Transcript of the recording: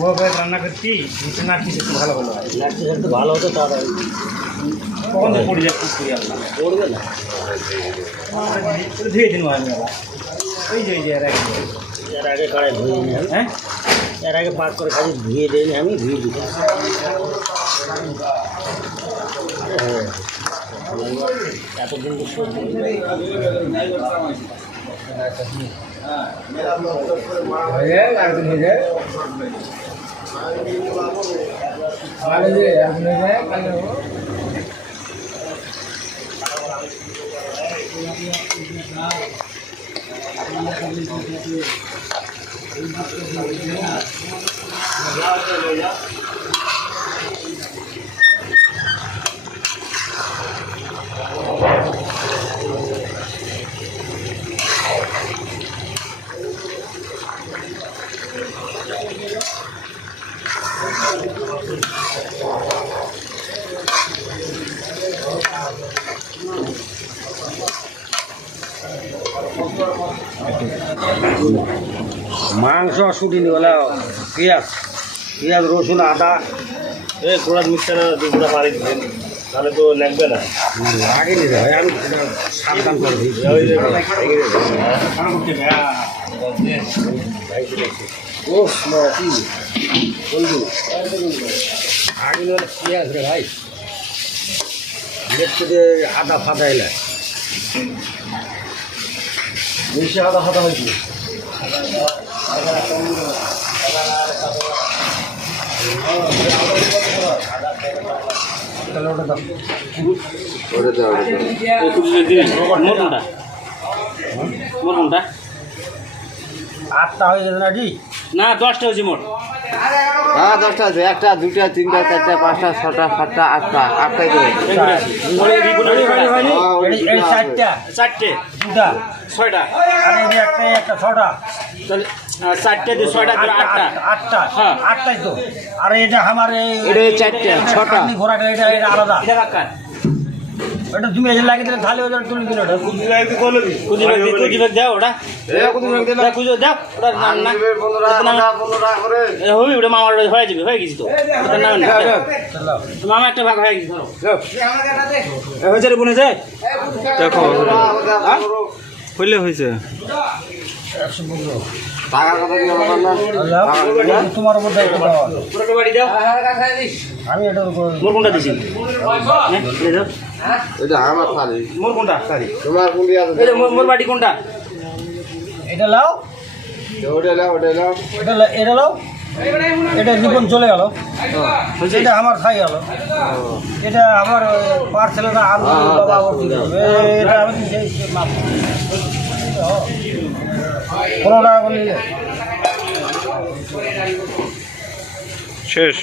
বুয়া ভাই রান্না করছি নিচে না কিছু একটু ভালো ভালো হয় একটু ভালো হতো তাড়াতাড়ি কখন তো পড়ে খুব করি আল্লাহ পড়বে না। ধুয়ে দিন আমি আবার ওই যে ওই যে এর আগে। এর আগে কাড়াই ধুয়ে নিই হ্যাঁ? এর আগে পাক করে খালি ধুয়ে দিই নি আমি ধুয়ে দিই হ্যাঁ। এতদিন তো হয়নি। হয়ে যায় একদিন হয়ে যায়। ভালো যে একদিন হয়ে যায় কাল হব মাংস শুটিনি বলে পেঁয়াজ। পেঁয়াজ রসুন আদা। এই গোড়ার মিক্সারে দুপুরে পানি দিবেন। তাহলে তো লাগবে না। লাগেনি রে ভাই আমি সাবধান করে দিই। ও কি বন্ধু আগে পেঁয়াজ রে ভাই? দেখতে যে আদা ফাদা এলে। বেশি আদা ফাদা হয়েছিল তাহলে ওটা দাও আটটা হয়ে গেছে না জি না দশটা হয়েছে মোট। হ্যাঁ দশটা আছে একটা দুটা তিনটা চারটা পাঁচটা ছটা সাতটা আটটা আটটাই করে চারটা? চারটে। দুটা? ছয়টা। আর একটা একটা ছটা? তাহলে চারটে দিয়ে ছয়টা আটটা আটটা। হ্যাঁ। আটটাই তো। আর এটা আমার এটা চারটে ছটা। ঘোড়াটা এটা এটা আলাদা। এটা তুমি এসে লাগিয়ে দিলে তাহলে ওদের তুলে দিল ওটা দাও ওটা। দাও, কুজি দাও ওটা নাম না। ওটা নাম এ, হবি ওটা মামার হয়ে যাবে হয়ে গেছি তো। ওটা নাম না মামা একটা ভাগ হয়ে গেছে ধরো। হয়েছে রে বোনে যায় দেখো হইলে। হয়েছে আমি কোনটা দিছি হ্যাঁ এটা আমার থালি মোর কোনটা এটা লাও এলাও ওটা এলাও এটা এটা লাও এটা জীবন চলে গেল এটা আমার খাই গেল এটা আমার পার্সেলটা আলু বাবা। এটা আমি পনেরো টাকা শেষ।